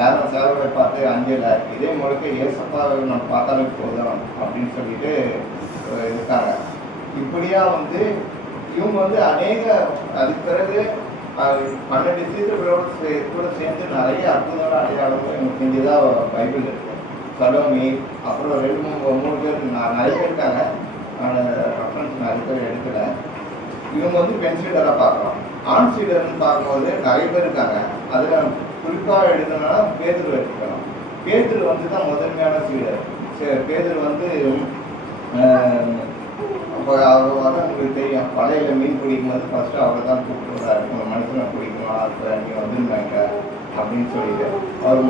யாரும் சேவலை பார்த்து அஞ்சல, இதே முழுக்க இயேசப்பாவை நம்ம பார்த்தாலே போதும் அப்படின்னு சொல்லிட்டு இருக்காங்க. இப்படியா வந்து இவங்க வந்து அநேக அதுக்கு பிறகு 12 சீடர்களோட கூட சேர்ந்து நிறைய அற்புதமான அடையாளங்களும் எனக்கு செஞ்சதாக பைபிள் இருக்கு. சலோமி, அப்புறம் 2-3 பேர் நிறைய பேர் இருக்காங்க. ரெஃபரன்ஸ் நிறைய பேர் எடுக்கல. இவங்க வந்து பெண் சீடராக பார்க்குறோம். ஆண் சீடர்னு பார்க்கும்போது நிறைய பேர் இருக்காங்க. அதில் குறிப்பாக எடுக்கணும்னா பேதுரு எடுத்துக்கலாம். பேதுரு வந்து தான் முதன்மையான சீடர். பேதுரு வந்து அப்போ அவர் வந்து உங்களுக்கு தெரியும், வலையில் மீன் பிடிக்கும் போது ஃபஸ்ட்டு அவரை தான் கூப்பிட்டுறாரு. உங்கள் மனுஷனை பிடிக்கணும், அப்போ நீங்கள் வந்துருந்தாங்க அப்படின்னு சொல்லிட்டு அவர்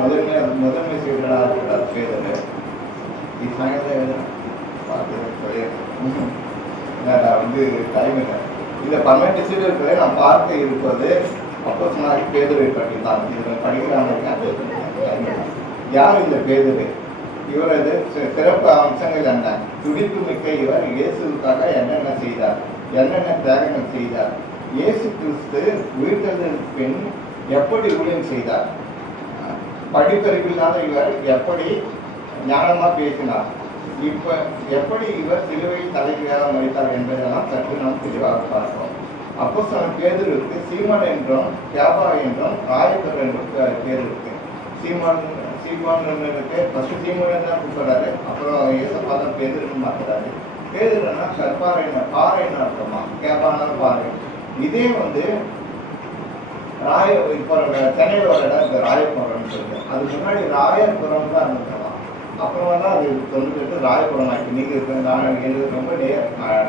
முதன்மை சீடராக இருக்கிறார் பேதர். இது சாயங்காலம் வந்து டைம் இல்லை. இந்த 12 சீடர்களை நான் பார்க்க இருப்பது அப்போ சொன்னாங்க பேதுரை பற்றி தான். இதில் படிக்கிறாங்க. யார் இந்த பேதுரு? இவரது சிறப்பு அம்சங்கள் என்ன? துடிப்பு மிக்க இவர் இயேசுக்காக என்னென்ன செய்தார், என்னென்ன தியாகங்கள் செய்தார்? இயேசு கிறிஸ்து உயிர்த்தெழுதலுக்கு பின் எப்படி ஊழியம் செய்தார்? படிப்பறிவில்லாத இவர் எப்படி ஞானமாக பேசினார்? இப்போ எப்படி இவர் சிலுவையில் தலைகீழாக மறித்தார் என்பதெல்லாம் சற்று நாம் தெளிவாக பார்ப்போம். அப்போஸ்தலன் பேதுருக்கு சீமான் என்றும் கேபா என்றும் ராயக்கர் என்றும் பேர் இருக்கு. சீமான் இருக்கு. ஃபர்ஸ்ட் சீமான் தான் கூப்பிடுறாரு. அப்புறம் இயேசப்பா தான் பேதுருன்னு மாத்துறாரு. பேதுருன்னா கற்பாறைன்னு பாறைன்னு அர்த்தமா, கேபான பாறை. இதே வந்து இப்போ சென்னையில் ஒரு இடம் இருக்கு ராயபுரம்னு சொல்லிட்டு, அதுக்கு முன்னாடி ராயபுரம் தான் இருந்துக்கலாம். அப்புறம் தான் அது சொல்லிட்டு ராயபுரம் ஆகிட்டு. நீங்கள் இருக்கு, நான் எனக்கு ரொம்ப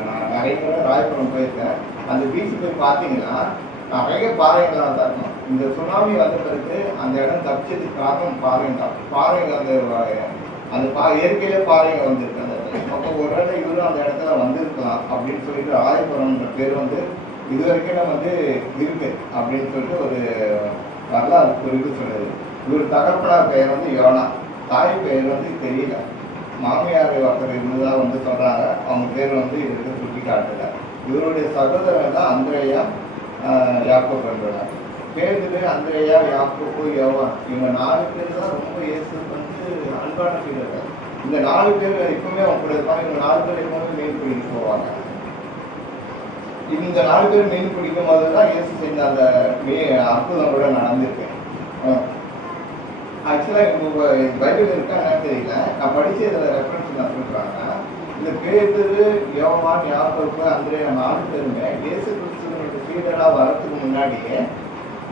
நான் நிறைய முறை ராயபுரம் போயிருக்கேன். அந்த பீச் போய் பார்த்தீங்கன்னா நிறைய பாறைகளாக தான் இருக்கும். இந்த சுனாமி வந்த பிறகு அந்த இடம் தப்பிச்சதுக்கு காரணம் பாறை தான். பாறைகள் அந்த இயற்கையிலே பாறைகள் வந்துருக்கு அந்த இடத்துல. அப்போ ஒரு வேளை இவரும் அந்த இடத்துல வந்திருக்கலாம் அப்படின்னு சொல்லிட்டு ராயபுரம்ன்ற பேர் வந்து இது வரைக்கும் வந்து இருக்கு அப்படின்னு சொல்லிட்டு ஒரு வரலாறு குறிப்பு சொல்லுது. இவர் தகப்பனார் பெயர் வந்து யோனா, தாய் பெயர் வந்து தெரியல. மாமியார் ஒருத்தர் இருந்ததாக வந்து சொல்கிறாங்க. அவங்க பேர் வந்து இதுக்கு சுட்டி காட்டுல. இவருடைய சகோதரர் தான் அந்திரேயா, யாக்கோபு என்றார். பேதுரு, அந்திரேயா, யாக்கோபு, யோவான், இவங்க 4 பேர் தான் ரொம்ப இயேசு வந்து அன்பான சீடர்கள். இந்த 4 பேர் எப்பவுமே அவங்க கூட இருப்பாங்க. இவங்க 4 பேர் எப்பவுமே மீன் பிடிக்க போவாங்க. இந்த 4 பேர் மீன் பிடிக்கும் போது தான் இயேசு செஞ்ச அந்த அற்புதம் கூட நடந்திருக்கு. ஆக்சுவலாக பைபிள் இருக்கா என்னன்னு தெரியல, நான் படிச்சு இதில் ரெஃபரன்ஸ் நான் சொல்கிறாங்க. இந்த பேதுரு, யோவான், யாக்கோபு, அந்திரேயா 4 பேருமே இயேசு கிறிஸ்துவனுடைய சீடராக வரதுக்கு முன்னாடியே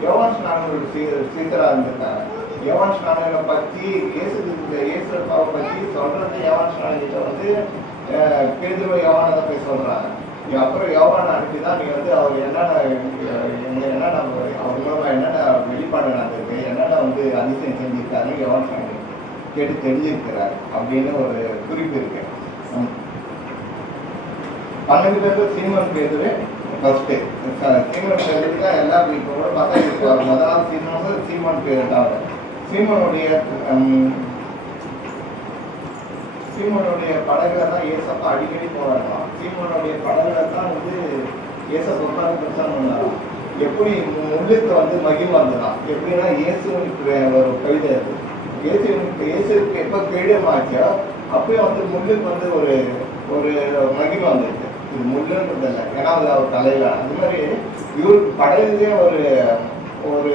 யோவான் ஸ்நானனோட சீடராக இருந்திருக்காங்க. யோவான் ஸ்நானனை பற்றி இயேசு அப்பாவை பற்றி சொல்றது யோவான் ஸ்நானகிட்ட வந்து பேதுரு யோவானை தான் போய் சொல்கிறாங்க. அப்புறம் யோவான் அனுப்பி தான் நீ வந்து அவர் என்னென்ன அவர் மூலமாக என்னென்ன வெளிப்பாடு நடந்திருக்கு, என்னென்ன வந்து அதிசயம் செஞ்சிருக்காருன்னு யோவான் ஸ்நானகி கேட்டு தெரிஞ்சிருக்கிறார் அப்படின்னு ஒரு குறிப்பு இருக்கு. 12 பேருக்கு சீமோன் பேதுரு ஃபர்ஸ்ட். சீமோன் பேதுருக்கு தான் எல்லா கூட பார்த்தா இருப்பார். முதல் சீமோன் பேரு தான். சீமோனுடைய படகுல தான் ஏசப்பா அடிக்கடி போராடலாம். சீமோனுடைய படகுல தான் வந்து ஏசப்பா உட்கார்ந்து பிரச்சாரம் பண்ணலாம். எப்படி முள்ளுக்கு வந்து மகிமை வந்துதான், எப்படின்னா இயேசுக்கு ஒரு கவிதை இருக்கு. இயேசுக்கு எப்போ கிரீடமாச்சோ அப்பயும் வந்து முள்ளுக்கு வந்து ஒரு ஒரு மகிமை வந்துருக்கு. இது முள்ளுன்றது இல்லை, ஏன்னா அது அவர் தலையில. அந்த மாதிரி இவருக்கு படகுலேயே ஒரு ஒரு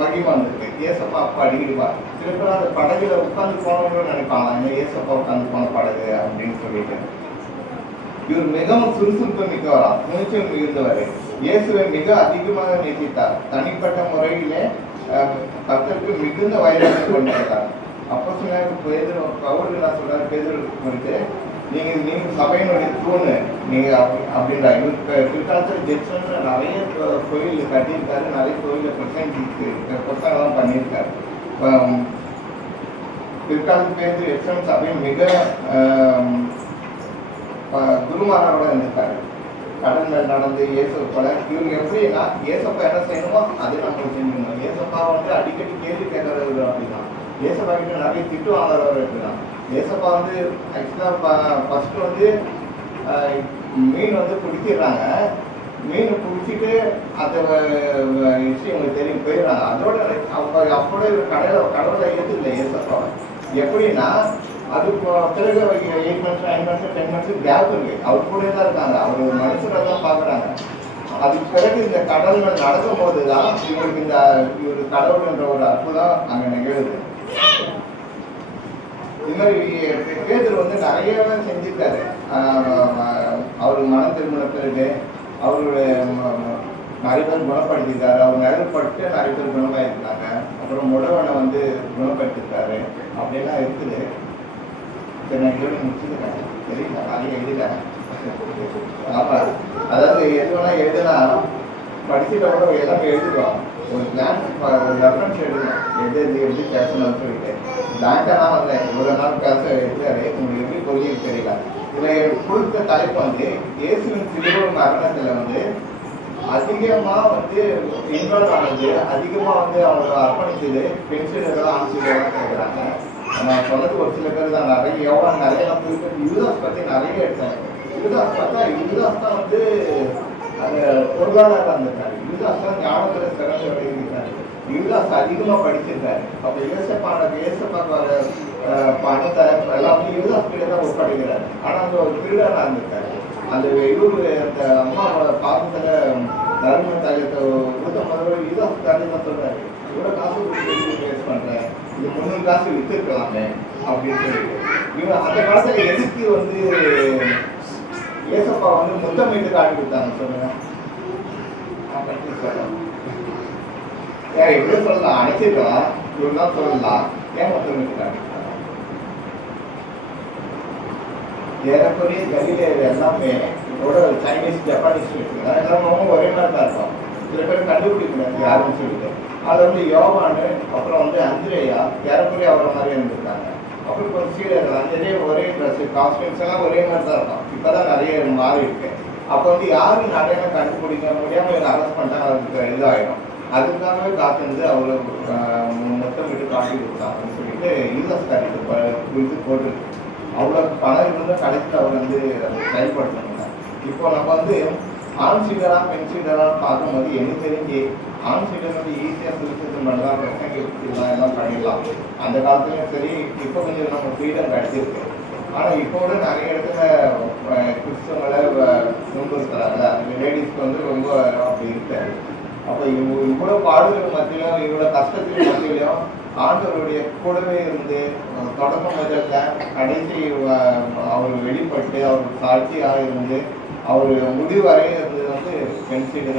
மகிமை வந்திருக்கு. ஏசப்பா அப்பா அடிக்கடிப்பா சில பேர் அந்த படகுல உட்காந்து போனவங்களும் நினைப்பாங்க, இந்த ஏசப்பா உட்காந்து போன படகு அப்படின்னு சொல்லிட்டு. இவர் மிகவும் சுறுசுறுப்பு மிக்கவரா, துணிச்சல் மிகுந்தவர். இயேசுவை மிக அதிகமாக நேசித்தார். தனிப்பட்ட முறையிலே கர்த்தருக்கு மிகுந்த வைராக்கியம் கொண்டிருந்தார். அப்போ சொன்னார் பேதுரு, பவுல் என்ன சொல்றாரு பேதுரு குறித்து, நீங்க சபையினுடைய தூணு நீங்க அப்படின்றா. இவர் பிற்காலத்தில் ஜெக்சன்ல நிறைய கோயில் கட்டியிருக்காரு, நிறைய கோயில பிரசங்கெல்லாம் பண்ணியிருக்காரு. பிற்காலத்து பேர் எக்ஸன் சபையின் மிக குருமாரோட இருந்திருக்காரு. கடல் மேல் நடந்து இயேசு போல இவங்க எப்படின்னா ஏசப்பா என்ன செய்யணுமோ அதை நம்ம செஞ்சுக்கணும். ஏசப்பா வந்து அடிக்கடி கேள்வி கேட்கறது அப்படின்னா, ஏசப்பா கிட்ட நிறைய திட்டு வாங்குறவர் அப்படிதான். ஏசப்பா வந்து ஆக்சுவலாக ஃபர்ஸ்ட் வந்து மீன் வந்து பிடிச்சிடுறாங்க. மீன் பிடிச்சிட்டு அந்த விஷயம் உங்களுக்கு தெரியும் போயிடுறாங்க. அதோட அப்போட கடவுளை ஏற்றுல ஏசப்பாவை எப்படின்னா, அது பிறகு 8 months 9 months 10 months கேப் இருக்கு. அவர் கூட தான் இருக்காங்க, அவர் ஒரு மனுஷரை தான் பார்க்குறாங்க. அதுக்கு பிறகு இந்த கடல் மேல் நடக்கும் போது தான் இவருக்கு இவர் கடவுள்ன்ற ஒரு அற்புதம் அங்கே நிகழுது. இது மாதிரி பேதுரு வந்து நிறையவே செஞ்சிருக்காரு. அவர் மனம் திரும்பின பிறகு அவருடைய நிறைய பேர் குணப்படுத்திருக்காரு. அவர் நிழல்பட்டு நிறைய பேர் குணமாயிருக்காங்க. அப்புறம் முடவனை வந்து குணப்படுத்திருக்காரு அப்படின்லாம் இருக்குது. சரி, நான் இதோட முடிச்சுருக்கேன். தெரியல, நிறைய எழுதிட்டேன். ஆமாம், அதாவது எதுனா எழுதுனா படிச்சுட்ட கூட எல்லாமே எழுதிடுவாங்க. ஒரு கிளான்ஸ் ஒரு ரெஃபரன்ஸ் எழுதணும், எப்படி பேசணும்னு சொல்லிட்டு. பிளாங்காலாம் வரல, இவ்வளோ நாள் பேச எழுதாரு, உங்களுக்கு எப்படி புரியுது தெரியல. இதில் கொடுத்த தலைப்பு வந்து இயேசுவின் சிலுவை மரணத்தில் வந்து அதிகமாக வந்து இன்வால்வ் ஆனது, அதிகமாக வந்து அவங்க அர்ப்பணிச்சது பென்ஷனெல்லாம் ஆன்சீடெல்லாம் கேட்குறாங்க. நான் சொன்னது ஒரு சில பேர் தான், நிறைய எவ்வளோ நிறையலாம் போயிட்டு யூதாஸ் பற்றி நிறைய எடுத்தாங்க. யூதாஸ் பார்த்தா யூதாஸ் தான் வந்து அந்த பொருளாதாரம் இருந்திருக்காரு. யூதாஸ் தான் ஞானத்தில் சிறந்து இருக்காரு. யூதாஸ் அதிகமாக படிச்சிருக்காரு. அப்போ ஏசப்பாக்கு வர பணத்தை எல்லாம் வந்து யூதாஸ் கிட்ட தான் ஒப்படைக்கிறாரு. ஆனால் அந்த ஒரு திருடனாக இருந்திருக்காரு. அந்த இவரு அந்த அம்மாவோட பாகத்தில் தர்ம தகத்தை ஊத்தம் முதல்ல யூதாஸ் தான் சொல்றாரு, இவ்வளோ காசு வேஸ்ட் பண்ணுறேன், இது 300 காசு விற்றுருக்கலாமே அப்படின்னு சொல்லிட்டு. இவன் அந்த காலத்தில் எதுக்கு வந்து ஏசப்பா வந்து முத்தமிட்டு காட்டி கொடுத்தாங்க சொல்லுங்க. எப்படி சொல்லலாம், அடைச்சிருக்கலாம், இவருதான் சொல்லலாம், ஏன் முத்தமிட்டு காட்டி கொடுத்தாங்க? ஏறக்குறைய கலிலேயர் எல்லாமே சைனீஸ் ஜப்பானீஸ் எல்லாமே ஒரே மாதிரி தான் இருக்கும். சில பேர் கண்டுபிடிக்கிறாங்க யாருன்னு சொல்லிட்டு. அது வந்து யோவானு, அப்புறம் வந்து அந்திரேயா ஏறக்குறைய அவரை மாதிரி இருந்திருக்காங்க. அப்புறம் கொஞ்சம் சீடர்கள் அஞ்சரே ஒரே ட்ரெஸ் காஸ்டியூம்ஸ் எல்லாம் ஒரே மாதிரி தான் இருக்கும். இப்போதான் நிறைய மாறி இருக்கு. அப்போ வந்து யாரும் நிறைய கண்டுபிடிக்க முடியாமல் இவங்க அரெஸ்ட் பண்ணிட்டா அதுக்கு இதாகிடும். அதுக்காகவே காத்திருந்து அவரை மொத்தம் விட்டு காட்டி கொடுத்தாங்கன்னு சொல்லிட்டு யூஎஸ் காரிட்டு குறித்து போட்டுருக்கு. அவ்வளோ பணம் இருந்தால் கடைசியில் அவர் வந்து அதை செயல்படுத்தணுங்க. இப்போ நம்ம வந்து ஆண் சீடராக பெண் சீடராக பார்க்கும்போது எனக்கு தெரிஞ்சு ஆண் சீடர் வந்து ஈஸியாக சுருக்கத்து பண்ணலாம், பிரச்சனை எல்லாம் பண்ணிடலாம். அந்த காலத்துலையும் சரி, இப்போ கொஞ்சம் நம்ம ஃப்ரீடம் கிடைச்சிருக்கு. ஆனால் இப்போ கூட நிறைய இடத்துல கிறிஸ்தவங்களை துன்புறுத்துறாங்க. அந்த லேடிஸ்க்கு வந்து ரொம்ப அப்படி இருக்காது. அப்போ இவ்வளோ பாடுகள் மத்தியிலும் இவ்வளோ கஷ்டத்தின் மத்தியிலும் ஆண்டவருடைய கூடவே இருந்து தொடக்கம் முதல்ல கடைசி அவர் வெளிப்பட்டு அவர் சாட்சியாக இருந்து அவர் முடிவு வரை இருந்தது வந்து பெண் சீடுகள்.